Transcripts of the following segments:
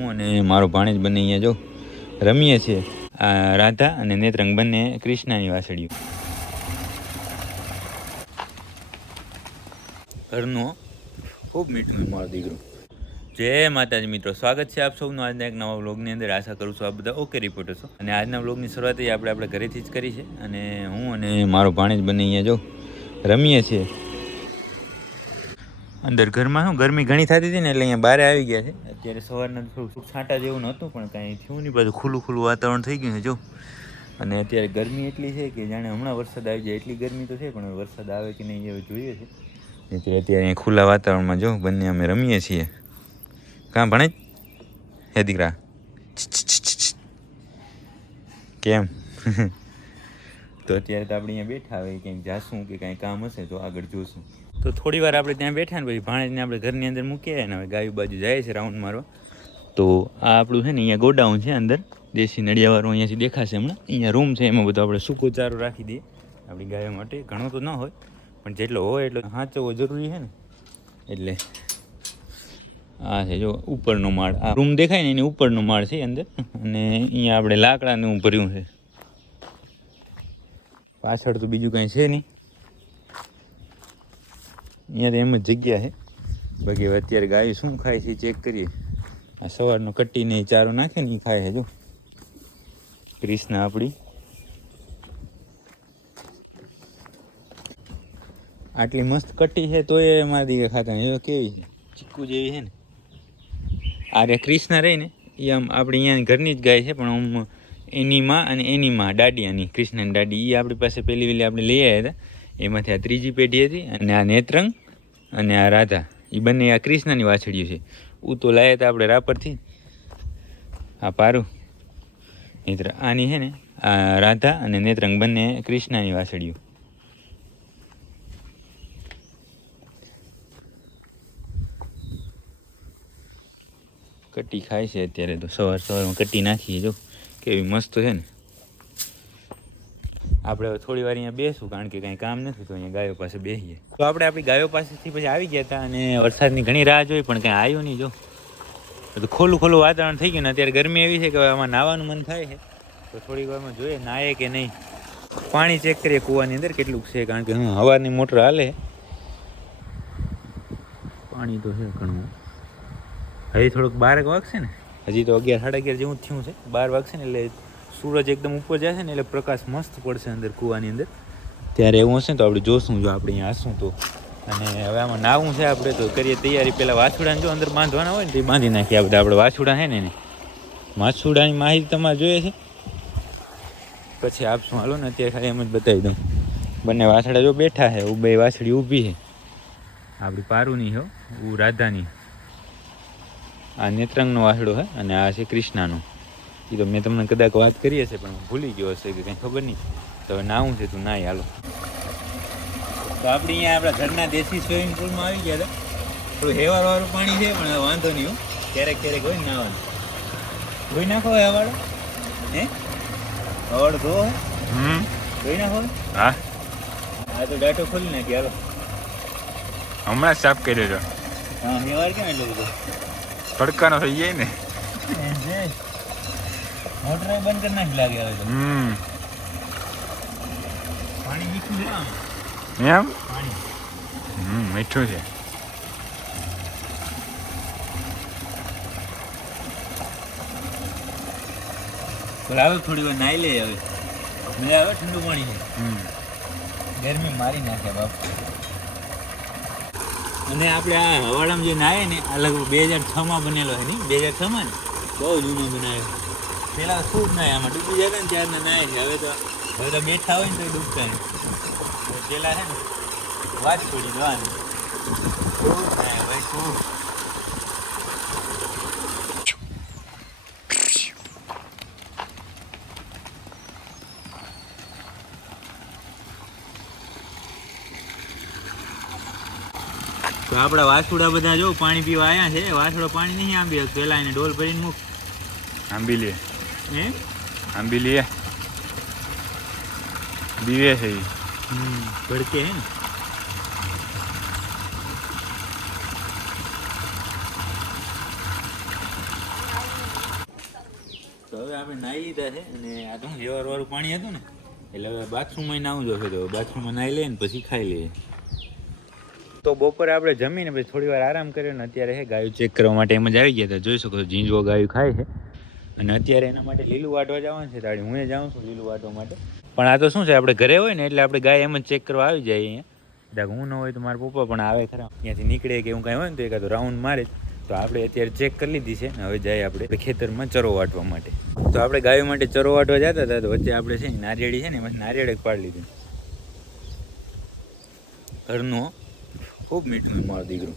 હું અને મારો ભાણેજ બંને અહીંયા જો રમીએ છીએ. આ રાધા અને નેત્રંગ બંને કૃષ્ણની વાછડીઓ. ઘરનો ખૂબ મીઠું મારો દીકરો. જય માતાજી મિત્રો, સ્વાગત છે આપ સૌનું આજના એક નવા વ્લોગની અંદર. આશા કરું છું આપ બધા ઓકે રિપોર્ટર છો. અને આજના વ્લોગની શરૂઆત આપણે આપણા ઘરેથી જ કરી છે. અને હું અને મારો ભાણેજ બંને અહીંયા જો રમીએ છીએ. અંદર ઘરમાં શું ગરમી ઘણી થતી હતી ને એટલે અહીંયા બહાર આવી ગયા છે. અત્યારે સવારના થોડું છાંટા જેવું નહોતું પણ કાંઈ થયું નહીં, પાછું ખુલ્લું ખુલ્લું વાતાવરણ થઈ ગયું છે જો. અને અત્યારે ગરમી એટલી છે કે જાણે હમણાં વરસાદ આવી જાય એટલી ગરમી તો છે, પણ વરસાદ આવે કે નહીં એવું જોઈએ છે. એટલે અત્યારે અહીંયા ખુલ્લા વાતાવરણમાં જો બંને અમે રમીએ છીએ. કાં ભણે હે દીકરા? કેમ? તો અત્યારે તો આપણે અહીંયા બેઠા હોય, ક્યાંક જાશું કે કાંઈ કામ હશે તો આગળ જોશું. તો થોડી વાર આપણે ત્યાં બેઠા ને પછી ભાણેજને આપણે ઘરની અંદર મૂકી આવ્યા ને હવે ગાયું બાજુ જાય છે રાઉન્ડ મારવા. તો આ આપણું છે ને અહીંયા ગોડાઉન છે અંદર, દેશી નડિયાવાળું અહીંયાથી દેખાશે હમણાં. અહીંયા રૂમ છે, એમાં બધું આપણે સૂકો ચારો રાખી દઈએ આપણી ગાયો માટે. ઘણો તો ન હોય પણ જેટલો હોય એટલો સાચવવો જરૂરી છે ને. એટલે આ છે જો ઉપરનો માળ, આ રૂમ દેખાય ને એની ઉપરનો માળ છે અંદર. અને અહીંયા આપણે લાકડાનું ભર્યું છે. પાછળ તો બીજું કાંઈ છે નહીં, અહીંયા તો એમ જ જગ્યા છે. બાકી હવે અત્યારે ગાય શું ખાય છે ચેક કરીએ. આ સવારનો કટ્ટીને ચારો નાખે ને એ ખાય છે જો ક્રિષ્ના આપણી. આટલી મસ્ત કટ્ટી છે તો એ મારી દીકરા ખાતા નહીં. કેવી છે, ચીકુ જેવી છે ને. આ રે ક્રિષ્ના રહી ને એ આમ આપણી અહીંયા ઘરની જ ગાય છે, પણ આમ એની માં અને એની માં દાડિયાની કૃષ્ણની દાડી એ આપણી પાસે પહેલી વહેલી આપણે લઈ આવ્યા હતા. એમાંથી આ ત્રીજી પેઢી હતી. અને આ નેત્રંગ અને આ રાધા એ બંને આ કૃષ્ણની વાછડીઓ છે. તો લાવ્યા હતા આપણે રાપરથી. આ પારું નેત્ર આની છે ને આ રાધા અને નેત્રંગ બંને કૃષ્ણની વાછડીઓ. કટ્ટી ખાય છે અત્યારે તો. સવારમાં કટ્ટી નાખીએ જો કેવી મસ્ત છે ને. આપણે હવે થોડી વાર અહીંયા બેસું કારણ કે કાંઈ કામ નથી તો અહીંયા ગાયો પાસે બેસીએ. તો આપણે આપણી ગાયો પાસેથી પછી આવી ગયા હતા અને વરસાદની ઘણી રાહ જોઈ પણ કાંઈ આવ્યું નહીં જો. તો ખોલું ખોલું વાતાવરણ થઈ ગયું ને. અત્યારે ગરમી એવી છે કે આમાં નાહવાનું મન થાય છે. તો થોડી વારમાં જોઈએ નાહે કે નહીં. પાણી ચેક કરીએ કૂવાની અંદર કેટલું છે, કારણ કે હવારની મોટર હાલે. પાણી તો છે ઘણું. હજી થોડુંક 12 વાગશે ને, હજી તો 11 સાડા 11 જેવું જ થયું છે. 12 વાગશે ને એટલે સૂરજ એકદમ ઉપર જશે ને એટલે પ્રકાશ મસ્ત પડશે અંદર કૂવાની અંદર. ત્યારે એવું હશે તો આપણે જોશું જો આપણે અહીંયા હશું તો. અને હવે આમાં નાવું છે આપણે તો કરીએ તૈયારી. પહેલાં વાછુડાને જો અંદર બાંધવાના હોય ને તો બાંધી નાખીએ આ બધા. આપણે વાછુડા છે ને એને વાછુડાની માહિતી તમારે જોઈએ છે પછી આપશું. હાલો ને અત્યારે ખાલી એમ જ બતાવી દઉં. બંને વાછડા જો બેઠા છે, બે વાછડી ઊભી છે. આપણી પારુની હો, રાધાની. આ નેત્રંગનો વાછડો છે અને આ છે કૃષ્ણાનો. એ તો મેં તમને કદાચ વાત કરી હશે પણ ભૂલી ગયો હશે કે કંઈ ખબર નહીં. તો હવે નાવું છે તું નાય હાલો. તો આપણે અહીંયા આપણા ઘરના દેશી સ્વિમિંગ પુલમાં આવી ગયા હતા. થોડું હેવાળવાળું પાણી છે પણ વાંધો નહીં. ક્યારેક ક્યારેક હોય ને નાવાનું. ધોઈ નાખો હેવાળો. હે હવાળો ધોવો હે? ધોઈ નાખો. હા હા તો ડાટો ખોલી નાખી હાલો. હમણાં સાફ કર્યો છો. હા હેવાળ કેમ એટલો બધો તડકાનો થઈ જાય ને. મોટર બંધ કરી નાખી લાગે હવે તો. પાણી મીઠું છે આમ. એમ પાણી મીઠું છે. હાલો થોડી વાર નાહી લે. હવે મજા આવે ઠંડુ પાણી છે. ગરમી મારી નાખે બાપ. અને આપણે આ હવાડામાં જે નાહે ને આ લગભગ 2006માં બનેલો છે નહીં? 2006માં ને બહુ જૂનો બનાવ્યો. પેલા શું જ નાય આમાં ડૂબી જતા ને ત્યારના નાય છે. હવે તો બેઠા હોય ને તો ડૂબતા નહીં. પેલા છે ને વાત છોડી દેવાની. ખૂબ નાય ભાઈ ખૂબ. તો આપણા વાછુડા બધા જો પાણી પીવા આવ્યા છે. વાછુડા પાણી નહીં આંબી પેલા એને ડોલ ભરીને મૂક. આંબી લે હે આંબી લે દીવે છે ભડકે હે ને. તો હવે આપણે નાહી લીધા છે અને આ તો હેવારવાળું પાણી હતું ને એટલે હવે બાથરૂમમાં નાવું જોશે તો બાથરૂમમાં નાહી લઈએ ને પછી ખાઈ લઈએ. તો બપોરે આપણે જમીને પછી થોડી વાર આરામ કર્યો ને અત્યારે હે ગાયું ચેક કરવા માટે એમ જ આવી ગયા હતા. જોઈ શકો છો ઝીંઝવો ગાયું ખાય છે અને અત્યારે એના માટે લીલું વાટવા જવાનું છે. તાળી હું જાઉં છું લીલું વાટવા માટે. પણ આ તો શું છે આપણે ઘરે હોય ને એટલે આપણે ગાય એમ જ ચેક કરવા આવી જાય અહીંયા. હું ન હોય તો મારા પપ્પા પણ આવે ખરા, ત્યાંથી નીકળે કે એવું કાંઈ હોય ને તો એકાદો રાઉન્ડ મારે. તો આપણે અત્યારે ચેક કરી લીધી છે ને હવે જાય આપણે ખેતરમાં ચરો વાટવા માટે. તો આપણે ગાયો માટે ચરો વાટવા જતા હતા તો વચ્ચે આપણે છે ને નારિયેળી છે ને એમાં નારિયેળ એક પાડી લીધું ઘરનું. ખૂબ મીઠું મારો દીકરો.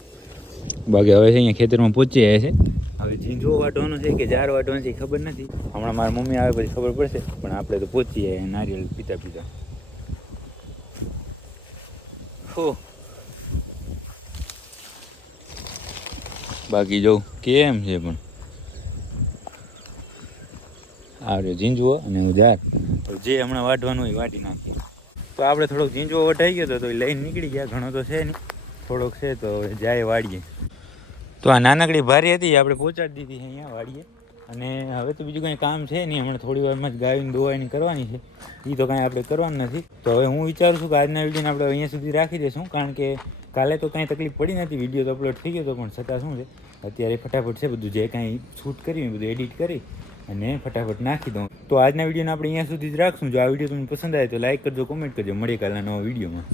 બાકી હવે છે અહીંયા ખેતરમાં પહોંચી આવ્યા છે. હવે ઝીંઝવો વાટવાનું છે કે જાર વાટવાનું છે એ ખબર નથી. હમણાં મારી મમ્મી આવે પછી ખબર પડશે. પણ આપણે તો પહોંચી આવ્યા નારિયેળ પીતા પીતા. હો બાકી જો કેમ છે પણ આ રહ્યો ઝીંઝવો અને જાર. જે હમણાં વાટવાનું હોય વાટી નાખીએ. તો આપણે થોડોક ઝીંઝવો વટાઈ ગયો તો લઈને નીકળી ગયા. ઘણો તો છે નહીં, થોડોક છે તો જાય વાડીએ. તો આ નાનકડી ભારી હતી આપણે પહોંચાડી દીધી છે અહીંયા વાડીએ. અને હવે તો બીજું કંઈ કામ છે નહીં. હમણાં થોડી વારમાં જ ગાયની દોવાની કરવાની છે. એ તો કાંઈ આપણે કરવાનું નથી. તો હવે હું વિચારું છું કે આજના વિડીયોને આપણે અહીંયા સુધી રાખી દઈશું. કારણ કે કાલે તો કાંઈ તકલીફ પડી નથી, વિડીયો તો અપલોડ થઈ ગયો હતો. પણ છતાં શું છે અત્યારે ફટાફટ છે બધું જે કાંઈ શૂટ કર્યું બધું એડિટ કરી અને ફટાફટ નાખી દઉં. તો આજના વિડીયોને આપણે અહીંયા સુધી જ રાખશું. જો આ વિડીયો તમને પસંદ આવે તો લાઈક કરજો, કોમેન્ટ કરજો. મળીએ કાલના નવા વિડીયોમાં.